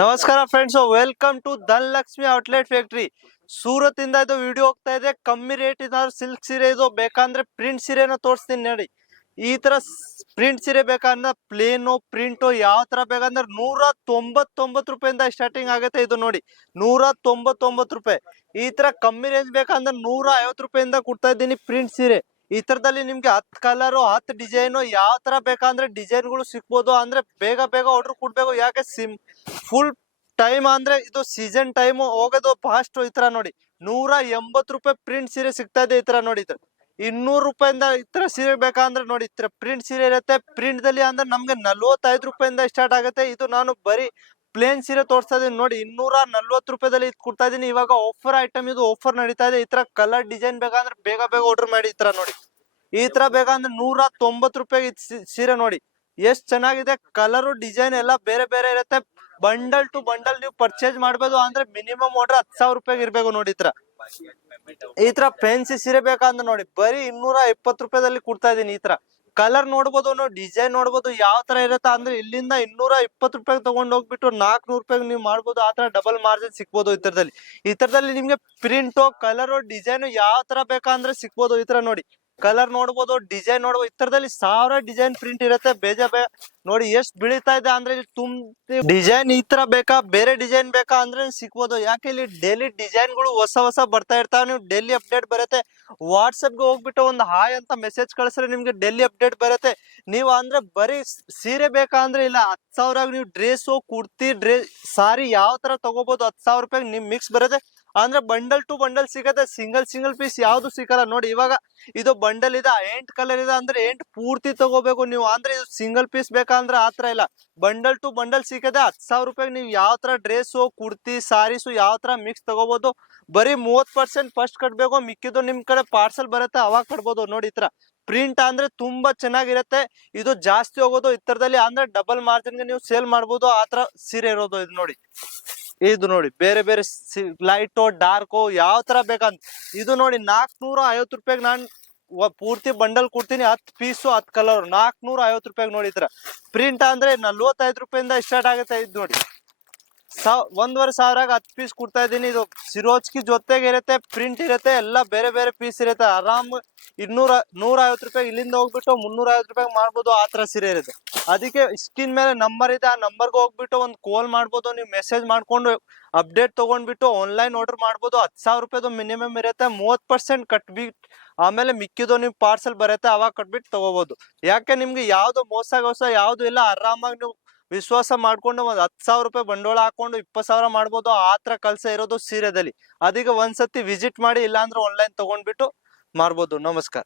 ನಮಸ್ಕಾರ friends, welcome to Dhanalakshmi outlet factory. Surat ಇಂದ ಇದು ವಿಡಿಯೋ ಹೋಗ್ತಾ ಇದೆ. ಕಮ್ಮಿ ರೇಟ್ ಇದಾದ್ರೆ ಸಿಲ್ಕ್ ಸೀರೆ ಇದು ಬೇಕಂದ್ರೆ ಪ್ರಿಂಟ್ ಸೀರೆನ ತೋರಿಸ್ತೀನಿ ನೋಡಿ. ಈ ತರ ಪ್ರಿಂಟ್ ಸೀರೆ ಬೇಕಂದ್ರೆ ಪ್ಲೇನು ಪ್ರಿಂಟು ಯಾವ ತರ ಬೇಕಂದ್ರೆ 199 ರೂಪಾಯಿಂದ ಸ್ಟಾರ್ಟಿಂಗ್ ಆಗುತ್ತೆ. ಇದು ನೋಡಿ 199 ರೂಪಾಯಿ. ಈ ತರ ಕಮ್ಮಿ ರೇಂಜ್ ಬೇಕಂದ್ರೆ 150 ರೂಪಾಯಿಂದ ಕೊಡ್ತಾ ಇದ್ದೀನಿ ಪ್ರಿಂಟ್ ಸೀರೆ. ಈ ತರದಲ್ಲಿ ನಿಮ್ಗೆ 10 ಕಲರ್ 10 ಡಿಸೈನ್ ಯಾವ ತರ ಬೇಕಂದ್ರೆ ಡಿಸೈನ್ ಗಳು ಸಿಕ್ಬೋದು. ಅಂದ್ರೆ ಬೇಗ ಬೇಗ ಆರ್ಡರ್ ಕೊಡ್ಬೇಕು. ಯಾಕೆ ಫುಲ್ ಟೈಮ್ ಅಂದ್ರೆ ಇದು ಸೀಸನ್ ಟೈಮ್ ಹೋಗೋದು ಫಾಸ್ಟ್. ಈ ತರ ನೋಡಿ 180 ರೂಪಾಯಿ ಪ್ರಿಂಟ್ ಸೀರೆ ಸಿಗ್ತಾ ಇದೆ. ಈ ತರ ನೋಡಿ 200 ರೂಪಾಯಿಂದ ಈ ತರ ಸೀರೆ ಬೇಕಂದ್ರೆ ನೋಡಿ ಈ ತರ ಪ್ರಿಂಟ್ ಸೀರೆ ಇರುತ್ತೆ. ಪ್ರಿಂಟ್ ದಲ್ಲಿ ಅಂದ್ರೆ ನಮ್ಗೆ 45 ರೂಪಾಯಿಂದ ಸ್ಟಾರ್ಟ್ ಆಗುತ್ತೆ. ಇದು ನಾನು ಬರೀ ಪ್ಲೇನ್ ಸೀರೆ ತೋರಿಸ್ತಾ ಇದೀನಿ ನೋಡಿ. 240 ರೂಪಾಯಿದಲ್ಲಿ ಕೊಡ್ತಾ ಇದೀನಿ. ಇವಾಗ ಆಫರ್ ಐಟಮ್, ಇದು ಆಫರ್ ನಡೀತಾ ಇದೆ. ಈ ತರ ಕಲರ್ ಡಿಸೈನ್ ಬೇಕಂದ್ರೆ ಬೇಗ ಬೇಗ ಆರ್ಡರ್ ಮಾಡಿ. ಈ ತರ ನೋಡಿ, ಈ ತರ ಬೇಕಂದ್ರೆ 190 ರೂಪಾಯಿ ಸೀರೆ ನೋಡಿ ಎಷ್ಟ್ ಚೆನ್ನಾಗಿದೆ. ಕಲರ್ ಡಿಸೈನ್ ಎಲ್ಲ ಬೇರೆ ಬೇರೆ ಇರುತ್ತೆ. ಬಂಡಲ್ ಟು ಬಂಡಲ್ ನೀವು ಪರ್ಚೇಸ್ ಮಾಡ್ಬೋದು. ಅಂದ್ರೆ ಮಿನಿಮಮ್ ಆರ್ಡರ್ 10,000 ರೂಪಾಯಿಗೆ ಇರ್ಬೇಕು ನೋಡಿ. ಈ ತರ ಫ್ಯಾನ್ಸಿ ಸೀರೆ ಬೇಕಂದ್ರೆ ನೋಡಿ ಬರೀ 220 ರೂಪಾಯಿದಲ್ಲಿ ಕೊಡ್ತಾ ಇದೀನಿ. ಈ ತರ ಕಲರ್ ನೋಡ್ಬೋದು, ಡಿಸೈನ್ ನೋಡ್ಬೋದು ಯಾವ ತರ ಇರುತ್ತೆ. ಅಂದ್ರೆ ಇಲ್ಲಿಂದ 220 ರೂಪಾಯಿ ತಗೊಂಡ್ ಹೋಗ್ಬಿಟ್ಟು 400 ರೂಪಾಯಿಗೆ ನೀವು ಮಾಡ್ಬೋದು. ಆ ತರ ಡಬಲ್ ಮಾರ್ಜಿನ್ ಸಿಕ್ಬೋದು. ಈ ತರದಲ್ಲಿ ನಿಮ್ಗೆ ಪ್ರಿಂಟ್ ಕಲರ್ ಡಿಸೈನ್ ಯಾವ ತರ ಬೇಕಂದ್ರೆ ಸಿಕ್ಬೋದು. ಈ ತರ ನೋಡಿ ಕಲರ್ ನೋಡ್ಬೋದು, ಡಿಸೈನ್ ನೋಡ್ಬೋದು. ಈ ತರದಲ್ಲಿ 1000 ಡಿಸೈನ್ ಪ್ರಿಂಟ್ ಇರುತ್ತೆ. ಬೇಜ ನೋಡಿ ಎಷ್ಟು ಬೀಳ್ತಾ ಇದೆ ಅಂದ್ರೆ ಇಲ್ಲಿ ಡಿಸೈನ್ ಈ ತರ ಬೇಕಾ ಬೇರೆ ಡಿಸೈನ್ ಬೇಕಾ ಅಂದ್ರೆ ಸಿಕ್ಬೋದು. ಯಾಕೆ ಇಲ್ಲಿ ಡೈಲಿ ಡಿಸೈನ್ ಗಳು ಹೊಸ ಬರ್ತಾ ಇರ್ತಾವ. ನೀವು ಡೈಲಿ ಅಪ್ಡೇಟ್ ಬರುತ್ತೆ. ವಾಟ್ಸಪ್ ಗೆ ಹೋಗ್ಬಿಟ್ಟು ಒಂದು ಹಾಯ್ ಅಂತ ಮೆಸೇಜ್ ಕಳಿಸ್ರೆ ನಿಮ್ಗೆ ಡೈಲಿ ಅಪ್ಡೇಟ್ ಬರುತ್ತೆ. ನೀವು ಅಂದ್ರೆ ಬರೀ ಸೀರೆ ಬೇಕಾ ಅಂದ್ರೆ ಇಲ್ಲ 10,000 ನೀವು ಡ್ರೆಸ್ ಕುರ್ತಿ ಸಾರಿ ಯಾವ ತರ ತಗೋಬಹುದು. 10,000 ರೂಪಾಯಿ ನಿಮ್ ಮಿಕ್ಸ್ ಬರುತ್ತೆ. ಅಂದ್ರೆ ಬಂಡಲ್ ಟು ಬಂಡಲ್ ಸಿಗತ್ತೆ. ಸಿಂಗಲ್ ಪೀಸ್ ಯಾವ್ದು ಸಿಗಲ್ಲ ನೋಡಿ. ಇವಾಗ ಇದು ಬಂಡಲ್ ಇದೆ, 8 ಕಲರ್ ಇದೆ ಅಂದ್ರೆ 8 ಪೂರ್ತಿ ತಗೋಬೇಕು ನೀವು. ಅಂದ್ರೆ ಇದು ಸಿಂಗಲ್ ಪೀಸ್ ಬೇಕಂದ್ರೆ ಆತರ ಇಲ್ಲ, ಬಂಡಲ್ ಟು ಬಂಡಲ್ ಸಿಗತ್ತೆ. 10,000 ರೂಪಾಯಿ ನೀವು ಯಾವ ತರ ಡ್ರೆಸ್ ಕುರ್ತಿ ಸಾರೀಸು ಯಾವ ತರ ಮಿಕ್ಸ್ ತಗೋಬಹುದು. ಬರೀ 30% ಫಸ್ಟ್ ಕಟ್ಬೇಕು, ಮಿಕ್ಕಿದ್ದು ನಿಮ್ ಕಡೆ ಪಾರ್ಸಲ್ ಬರುತ್ತೆ ಅವಾಗ ಕಟ್ಬೋದು ನೋಡಿ. ಈ ತರ ಪ್ರಿಂಟ್ ಅಂದ್ರೆ ತುಂಬಾ ಚೆನ್ನಾಗಿರುತ್ತೆ. ಇದು ಜಾಸ್ತಿ ಹೋಗೋದು ಈ ತರದಲ್ಲಿ ಅಂದ್ರೆ ಡಬಲ್ ಮಾರ್ಜಿನ್ ಗೆ ನೀವು ಸೇಲ್ ಮಾಡ್ಬೋದು. ಆತರ ಸೀರೆ ಇರೋದು ಇದು ನೋಡಿ. ಇದು ನೋಡಿ ಬೇರೆ ಬೇರೆ ಲೈಟು ಡಾರ್ಕು ಯಾವ ತರ ಬೇಕಂತ. ಇದು ನೋಡಿ 450 ರೂಪಾಯಿಗೆ ನಾನು ಪೂರ್ತಿ ಬಂಡಲ್ ಕೊಡ್ತೀನಿ. 10 ಪೀಸು 10 ಕಲರ್ 450 ರೂಪಾಯಿಗೆ ನೋಡಿ. ಈ ತರ ಪ್ರಿಂಟ್ ಅಂದ್ರೆ 45 ರೂಪಾಯಿಂದ ಸ್ಟಾರ್ಟ್ ಆಗುತ್ತೆ. ಇದು ನೋಡಿ 1,500 10 ಪೀಸ್ ಕೊಡ್ತಾ ಇದ್ದೀನಿ. ಇದು ಸಿರೋಜ್ಕಿ ಜೊತೆಗೆ ಇರುತ್ತೆ, ಪ್ರಿಂಟ್ ಇರುತ್ತೆ, ಎಲ್ಲ ಬೇರೆ ಬೇರೆ ಪೀಸ್ ಇರುತ್ತೆ. ಆರಾಮ್ 150 ರೂಪಾಯಿ ಇಲ್ಲಿಂದ ಹೋಗ್ಬಿಟ್ಟು 350 ರೂಪಾಯಿ ಮಾಡ್ಬೋದು. ಆ ತರ ಸೀರೆ ಇರುತ್ತೆ. ಅದಕ್ಕೆ ಸ್ಕ್ರೀನ್ ಮೇಲೆ ನಂಬರ್ ಇದೆ, ಆ ನಂಬರ್ಗೆ ಹೋಗ್ಬಿಟ್ಟು ಒಂದು ಕಾಲ್ ಮಾಡ್ಬೋದು. ನೀವು ಮೆಸೇಜ್ ಮಾಡ್ಕೊಂಡು ಅಪ್ಡೇಟ್ ತಗೊಂಡ್ಬಿಟ್ಟು ಆನ್ಲೈನ್ ಆರ್ಡರ್ ಮಾಡ್ಬೋದು. 10,000 ರೂಪಾಯಿದು ಮಿನಿಮಮ್ ಇರುತ್ತೆ. 30% ಕಟ್ಬಿಟ್ಟು ಆಮೇಲೆ ಮಿಕ್ಕಿದ್ದು ನೀವು ಪಾರ್ಸಲ್ ಬರುತ್ತೆ ಅವಾಗ ಕಟ್ಬಿಟ್ಟು ತಗೋಬಹುದು. ಯಾಕೆ ನಿಮ್ಗೆ ಯಾವ್ದು ಮೋಸ ಯಾವ್ದು ಇಲ್ಲ. ಆರಾಮಾಗಿ ನೀವು ವಿಶ್ವಾಸ ಮಾಡ್ಕೊಂಡು ಒಂದ್ 10,000 ರೂಪಾಯಿ ಬಂಡವಾಳ ಹಾಕೊಂಡು 20,000 ಮಾಡ್ಬೋದು. ಆತರ ಕೆಲಸ ಇರೋದು ಸೀರೆದಲ್ಲಿ. ಅದೀಗ ಒಂದ್ಸತಿ ವಿಸಿಟ್ ಮಾಡಿ, ಇಲ್ಲಾಂದ್ರೆ ಆನ್ಲೈನ್ ತಗೊಂಡ್ಬಿಟ್ಟು ಮಾಡ್ಬೋದು. ನಮಸ್ಕಾರ.